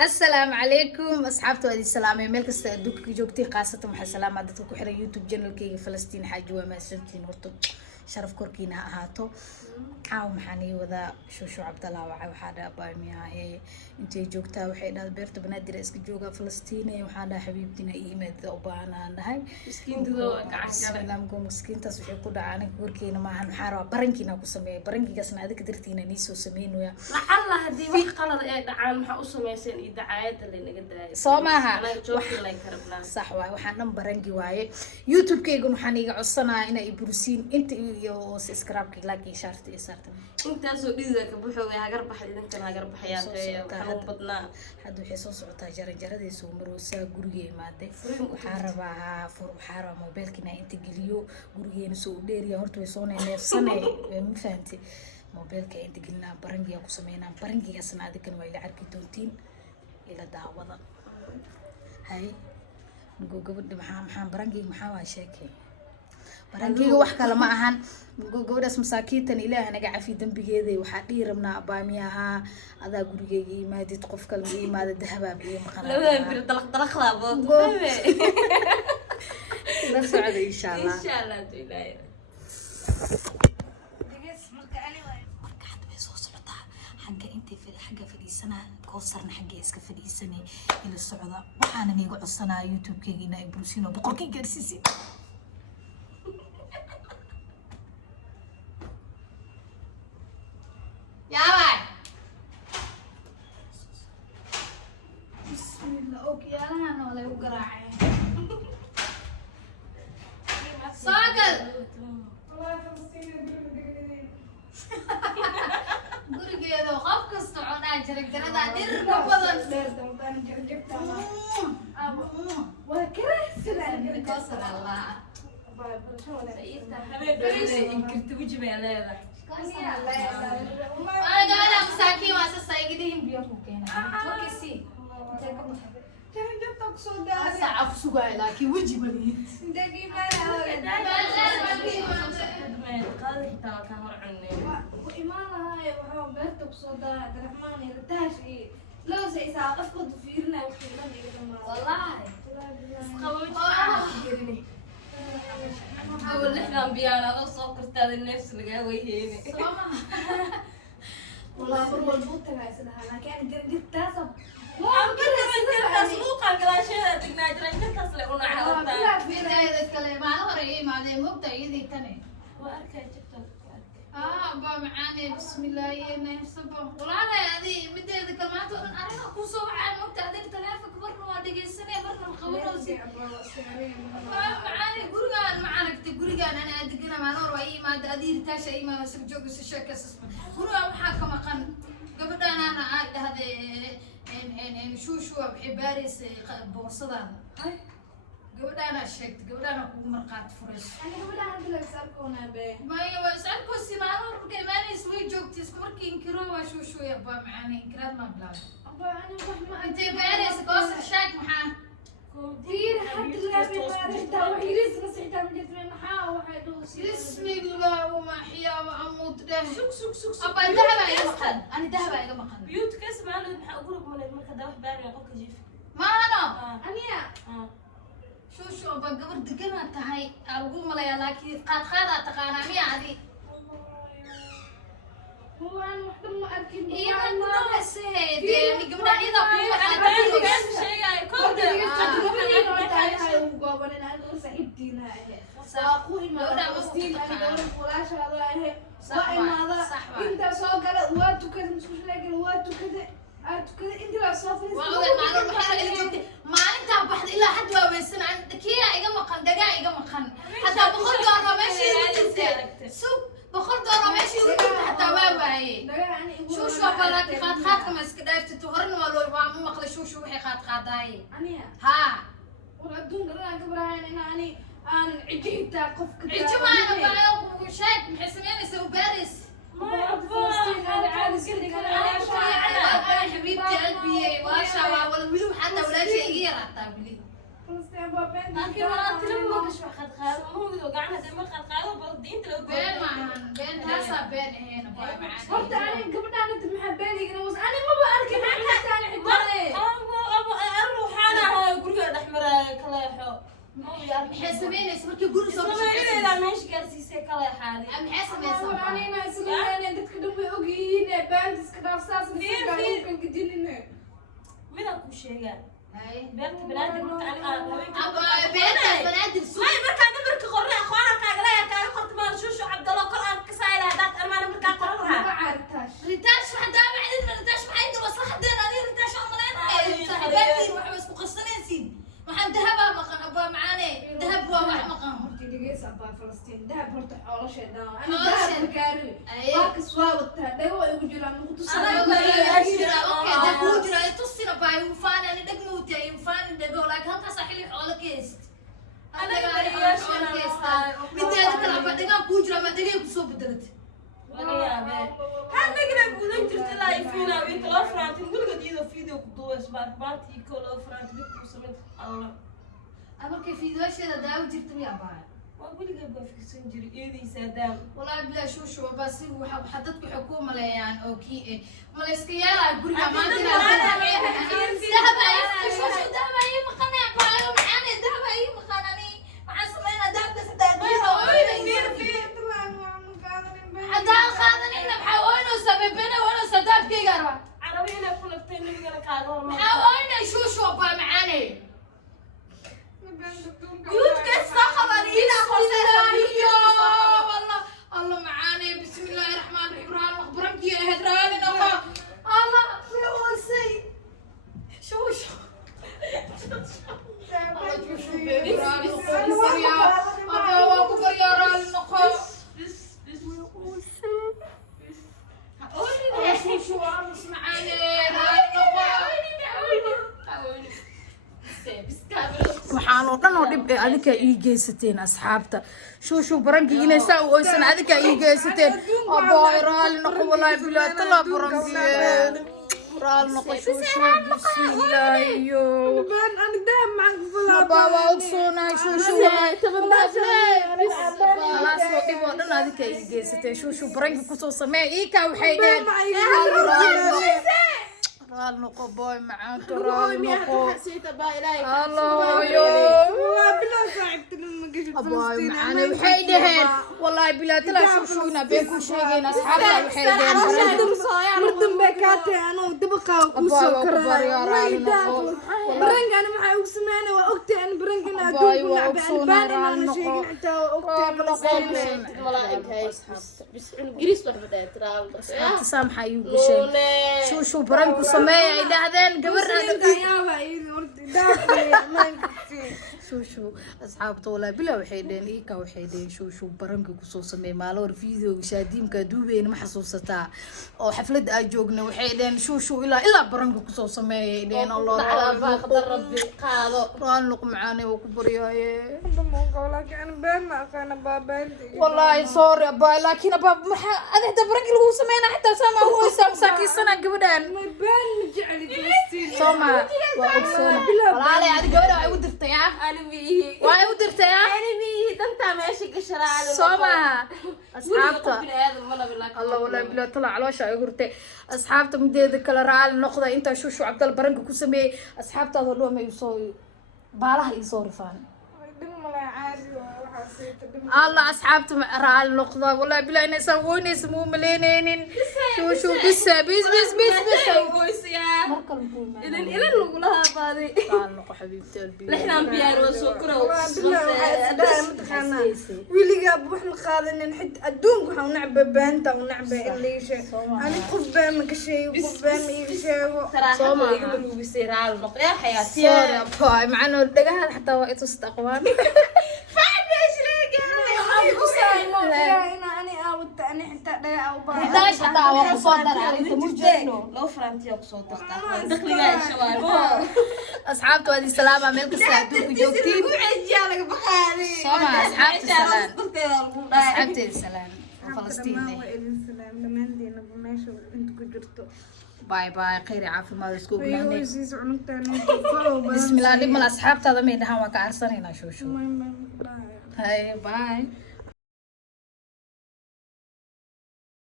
السلام عليكم أصحابتي وهذه السلامة ملك استدوك جوجتي خاصة مع السلامة دتك كحرة يوتيوب جنرال كي فلسطين حاجة وما سنتين ورتو شرف كوركينا هاتو عاو محاني وذا شو عبد الله وحدا بايميها انتي جوجتا وحيدا بيرت بنادر اسك جوجا فلسطيني وحدا حبيبتنا ايمد وبانا نهاي مسكين دو سلامكم مسكين تاس waxay ku dhacaan warkeena ma ahan xaro barankiina ku sameeyay barankigaasna aad ka dirtiina ni soo sameeyay lacalla hadii wax qalad ay dhacaan waxa u sameeysan idaacada la naga daayo Soomaha joogay karabnaa sax waay waxaan dhan barangi waaye youtube kayga waxaan iga codsanaa inay burusiin inta iyo subscribe like iyo share iyo sartan intaas oo dhiiga ka buuxo hagar baxay idinkan hagar baxayaan waxaan badnaa hadda waxay soo socotaa jaranjaradii soo maroosaa guriga imaaday waxaan rabaa waxaan rabaa mobilkina inta geliyo gurigeena soo dheeriya horta way soo neefsanay ma fahanti mobilka inta gelina barangiga ku sameynaa barangigaasna adigan waa ila arki doontiin ila daawada hay gabadha maxaan barangiga maxaa waa sheekay barangiga wax kale ma ahan gabadhaas masaakiintan ilaahay naga cafi dambigeeday waxa dhii rabnaa abaamiyaha adaa gurigeyga imaadid qof kale ma imaada dahabaa biyo maqan labada bir dalaqda bood la socda insha Allah ilaahay حاجة فديسنا كوصرنا حاجة إسكا فديسنا إلى الصعودة وأنا نيجو عصنا يوتيوب كيجينا بروسينا بقول كي جالسين يا باي بسم الله أوكي أنا ولا يقرأ ساقل gurigeedo qof kasta cunaa jarjarada dhirka badan waa kare koosar allah gabadha masaakiin waa sasa igidihin biyo ku keena wakisi saaca ku sugaay laakiin weji malihin أول إحنا بيانا هذا صوت كرتاد النفس اللي قاعد ويهيني والله والله البوت تبع سلها ما كان جرجت تاسب عم كده من كده تسوق على شيء تقنع جرجت تصل ونا عرفتها في هذا الكلام ما هو رأي ما ذي مبتع يدي تاني وأركع جبتك با معاني بسم الله ينسبه والله هذه بدي هذه كلمات أنا أقصو على مبتع ذيك تلافك برا وادي السنة برا الخبر معاني قرقان معانا كتب قرقان أنا أدقنا مع نور وأي ما أدير تاشا أي ما مسك جوج الشركة اسمه قرقان محاكمة قن قبل أنا عاد هذا إن شو بحباريس بورصدان قبل أنا شكت قبل أنا أكون مرقات فرش أنا قبل أنا لك سألكونا به ما يسألكوا السمانور كمان يسوي جوكتي سكوركي إنكروا وشو يبا معاني إنكراد ما بلاد أبا أنا فهمة أنت باريس قاصر شاك محا كثير حد اللي ما رحتها وحيرس بس حتى من جسمي محا وحيدوس بسم الله وما حيا وأموت ده سوق أبا ذهب إلى مقن أنا ذهب إلى مقن بيوت كاس ما له أقول لك من المكان ده باري أقول كجيف ما أنا أنا شو أبا قبل دقنا تهاي أقول ملايا لكن قاد خاذا تقانا مية عادي هو أنا محترم ما أركب إيه ما نسيت يعني قبل إذا maalintaa baxda ilaa had waa weysan kiya iga maqan dagaa iga maqan hataa $100 meeshii ugu jirtay sug $100 meeshii ugu jirtay hataa waa waaye shuushu balaki qaadka ma iska dhaaftay horna waa loo waa ma maqlay shuushu waxay qaadaaye haa cijimaana baa sheeg maxay sameynaysaa ubaaris حبيبتي قلبي واشا والولو حتى ولا شيء يغير حتى لكن أنا تلمك شو أخذ خاله مو وقعنا زي ما أخذ خاله بردين تلو بين معهن بين تاسع بين هنا قلت أنا قبل أنا محبالي أنا ما بعرف كيف أنا caadi maxay samaysaa walaanina isla dadka dhan way ogyihiin baantis ka dhaafsaas kan gidinina mida ku sheegaa hay beerta banaadin marka aniga aba beenta banaadir soo ay marka marka qorna aqoona kaaga leeyahay kaaga qorto ma shushu Cabdallah kor aan ka saayay dad amaana marka qoran lahaa ma caartash ritash waxa bacdin ritash maxay inta maslaxadeen ani ritash oo malaynay saaxiibadii waxa isku qasanaysiin waxaan dahaba maqan aba macaane dahab waa wax maqan digees abaa Falastiin dahab horta xoolashayda ana dahab gaari waa soo wata dhago ay ugu jiraan ugu tusay okay da ku jira tusina baa uu faan ani dag muuti ay faan dhago laakiin halkaas xilli xoolo keest anaga mideeda kala badhiga ku jira ma dhagay ku soo bedelad laga yaabee hadagna gudan jirtay la ifina inta loo faraantin guriga iyada video ku duubay baarbaartii ko loo faraantin mid ku sameeyay Allah amarkay fiidooshada daaw jirta miya baa waa guriga ba fiksan jiray eedaysa daam wallahi bila shushu bas waxa dadku waxay ku maleeyaan oo kii malayska yaala guriga maanta dahaba ay shushu dahaba ay maqanay baayo macana dahaba ay maqanani waxa sameeyna dahabka saddeedo hada qaadanina waxa wayno sababena wayno sadafkayga arba عربينا كنا بتنمي لك على والله حاولنا شوشو با معاني يوت كسا خبرينا والله الله معاني بسم الله الرحمن الرحيم مخبرك يا هدران نقا الله فلوسي شوشو كفر يا رال نقا شو مش معاني waxaan oo dhan oo dhib ee adika ii geysateen asxaabta shushu baranki inay saa u oysan adika ii geysateen abaa raali noqo wallahi bilaa tala baranki raali noqo shushu bismillaahiyo baan ana dahab macaan ku falaa abaa waa ogsoonahay shushu khalaas oo dhib oo dhan adika ii geysateen shushu baranki kusoo samee iikaa waxay dheheen raali noqo boy macaanto raali noqo الله يو بلا صاحبتنا ما جيت أبوي معانا وحي دهن والله بلا تلا شوشونا بينكو شيغين أصحابنا وحي دهن مردم بكاتي أنا ودبقة وكوسو كرا برنج أنا معي وسمعنا وأختي أنا برنج أنا أدوب ولعبة البان أنا شيء حتى أختي سامحة يوغشين شو برنكو سمايا إذا هذين شو أصحاب طولة بلا وحيدين إيكا وحيدين شو برنكو كسو سمايا مالور فيديو شاديم كدوبين محسوستا أو حفلة أجوغنا وحيدين شو إلا برنكو كسو سمايا إيدين الله على قدر ربي قادو رانلق معاني وكبرياي والله سوري أبا لكن أبا أنا برنكو لو سمينا حتى سما هو سامساكي سنة قبلان ما بان مجعلي فلسطين سما وأكسونا والله علي هذه قبلها وأي ودرت يا أنا بيه وأي ودرت يا أنا بيه أنت ماشي قشرة على سما أصحابته الله الله ولا بلا طلع على شيء قرتي أصحابته مديدك كلا رعال النقطة أنت شو عبد الله برنكو كسمي أصحابته هذول ما يسوي بالها يصور فان الله أصحابته رعال النقطة والله بلا إني سوون اسمه ملينين شو بس إذن نقولها بادي رعال النقطة حبيبتي قلبي نحن بيار وسكر ويلي قاب وحنا قادنا نحد أدونك وحنا نعبة بانتا ونعبة اللي شيء أنا قبة ما كشيء وقبة ما شيء ترى يقولوا بيصير على النقطة يا حياتي سوري أبا معنا الدقة حتى وقت استقوان أنا حتى لا أو داش حتى وقصادر أنت مجنون لو فرنتي أقصد تختار دخلي يا شباب أصحابته هذه سلامة ملك السعدوك جوتين عجالك بخاري سما أصحابتي السلام أصحابتي السلام فلسطين باي باي خير عافية ما يسكوك بسم الله نبغى أصحابتي هذا من هوا كعرسانين شو هاي باي